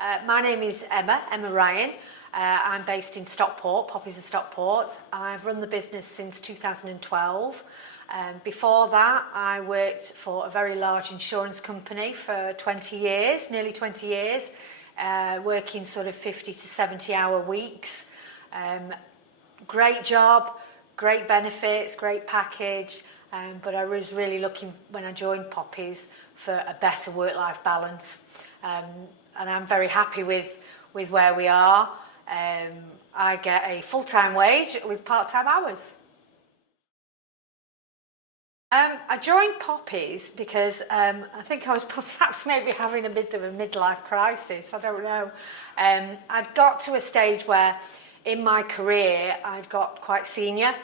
My name is Emma Ryan. I'm based in Stockport, Poppies of Stockport. I've run the business since 2012. Before that, I worked for a very large insurance company for 20 years, nearly 20 years, working sort of 50 to 70 hour weeks. Great job, great benefits, great package, but I was really looking when I joined Poppies for a better work-life balance. And I'm very happy with where we are. I get a full-time wage with part-time hours. I joined Poppies because I think I was perhaps maybe having a bit of a midlife crisis, I don't know. I'd got to a stage where in my career I'd got quite senior,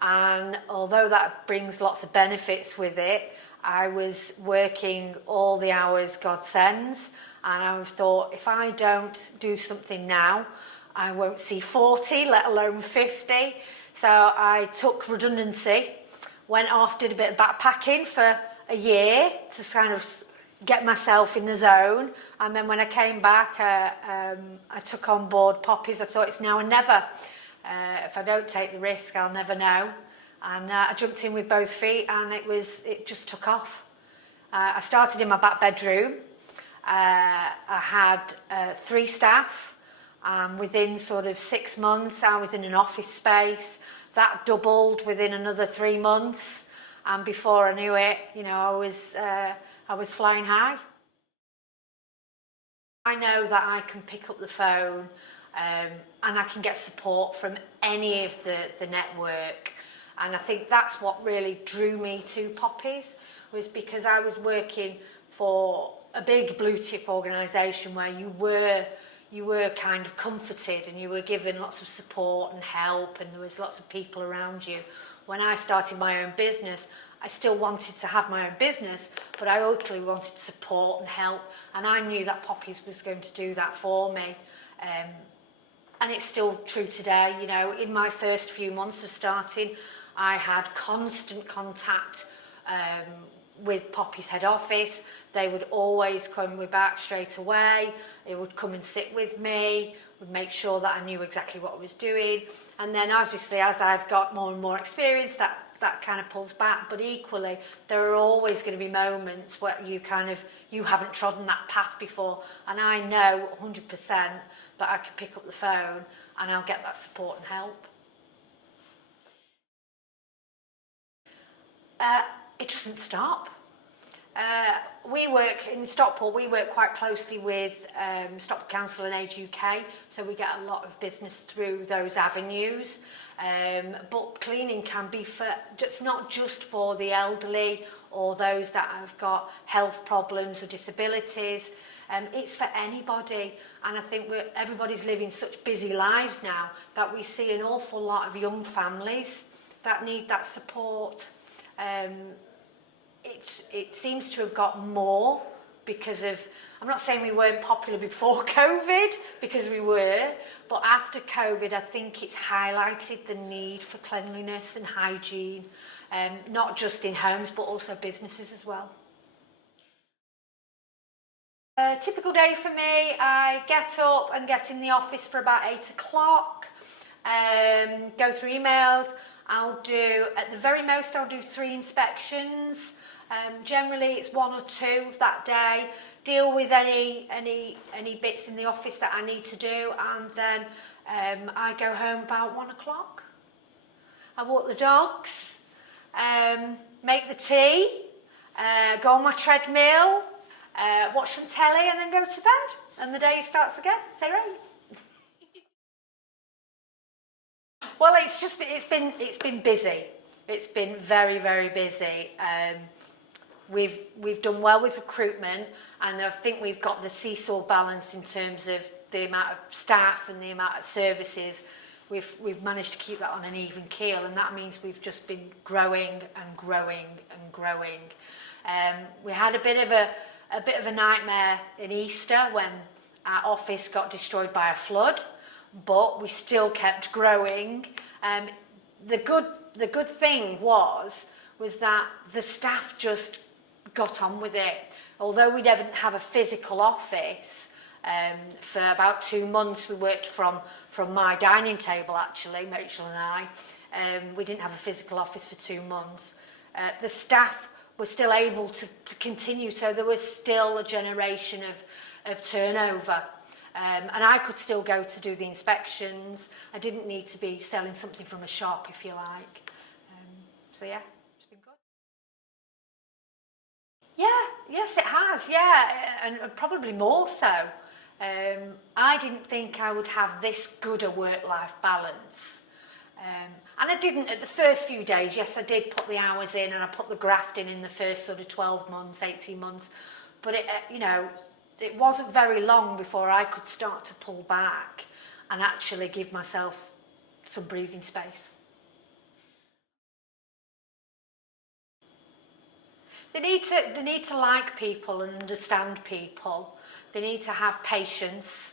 and although that brings lots of benefits with it, I was working all the hours God sends, and I thought if I don't do something now, I won't see 40, let alone 50. So I took redundancy, went off, did a bit of backpacking for a year to kind of get myself in the zone. And then when I came back, I took on board Poppies. I thought it's now or never. If I don't take the risk, I'll never know. And I jumped in with both feet, and it just took off. I started in my back bedroom. I had 3 staff. Within sort of 6 months, I was in an office space. That doubled within another 3 months, and before I knew it, I was flying high. I know that I can pick up the phone and I can get support from any of the network, and I think that's what really drew me to Poppies, was because I was working for a big blue chip organisation where you were kind of comforted and you were given lots of support and help, and there was lots of people around you. When I started my own business, I still wanted to have my own business, but I ultimately wanted support and help, and I knew that Poppies was going to do that for me. And it's still true today. You know, in my first few months of starting, I had constant contact with Poppies head office. They would always call me back straight away. They would come and sit with me, would make sure that I knew exactly what I was doing. And then obviously as I've got more and more experience, that kind of pulls back. But equally, there are always going to be moments where you haven't trodden that path before. And I know 100% that I can pick up the phone and I'll get that support and help. It doesn't stop. We work in Stockport, we work quite closely with Stockport Council and Age UK, so we get a lot of business through those avenues. But cleaning can be it's not just for the elderly or those that have got health problems or disabilities. It's for anybody, and I think everybody's living such busy lives now that we see an awful lot of young families that need that support. It seems to have got more because of, I'm not saying we weren't popular before COVID, because we were, but after COVID I think it's highlighted the need for cleanliness and hygiene, not just in homes but also businesses as well. A typical day for me, I get up and get in the office for about 8 o'clock, go through emails. I'll do, at the very most, I'll do 3 inspections. Generally it's 1 or 2 that day, deal with any bits in the office that I need to do, and then I go home about 1 o'clock. I walk the dogs, make the tea, go on my treadmill, watch some telly, and then go to bed, and the day starts again. Say right. Well, it's been busy. It's been very, very busy. We've done well with recruitment, and I think we've got the seesaw balance in terms of the amount of staff and the amount of services. We've managed to keep that on an even keel, and that means we've just been growing and growing and growing. We had a bit of a nightmare in Easter when our office got destroyed by a flood, but we still kept growing. The good thing was that the staff just got on with it. Although we didn't have a physical office, For about 2 months, we worked from my dining table, actually, Rachel and I. We didn't have a physical office for 2 months. The staff were still able to continue, so there was still a generation of turnover. And I could still go to do the inspections. I didn't need to be selling something from a shop, if you like. So yeah, it's been good. Yeah, yes it has, yeah, and probably more so. I didn't think I would have this good a work-life balance. And I didn't at the first few days. Yes, I did put the hours in and I put the graft in the first sort of 12 months, 18 months. But it, you know, it wasn't very long before I could start to pull back and actually give myself some breathing space. They need to like people and understand people. They need to have patience,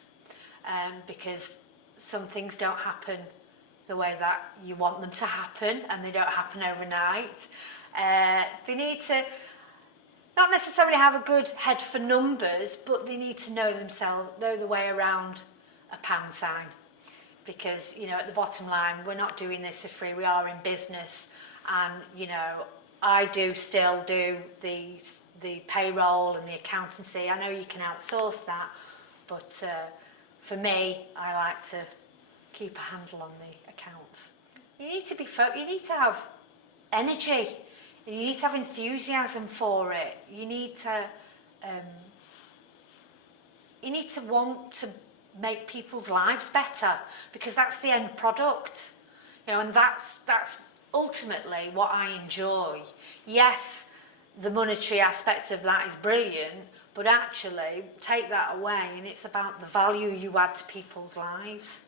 because some things don't happen the way that you want them to happen, and they don't happen overnight. They need to not necessarily have a good head for numbers, but they need to know themselves, know the way around a pound sign. Because, you know, at the bottom line, we're not doing this for free, we are in business. And, you know, I do still do the payroll and the accountancy. I know you can outsource that, but for me, I like to keep a handle on the accounts. You need to you need to have energy. You need to have enthusiasm for it. You need to want to make people's lives better, because that's the end product. You know, and that's ultimately what I enjoy. Yes, the monetary aspect of that is brilliant, but actually take that away and it's about the value you add to people's lives.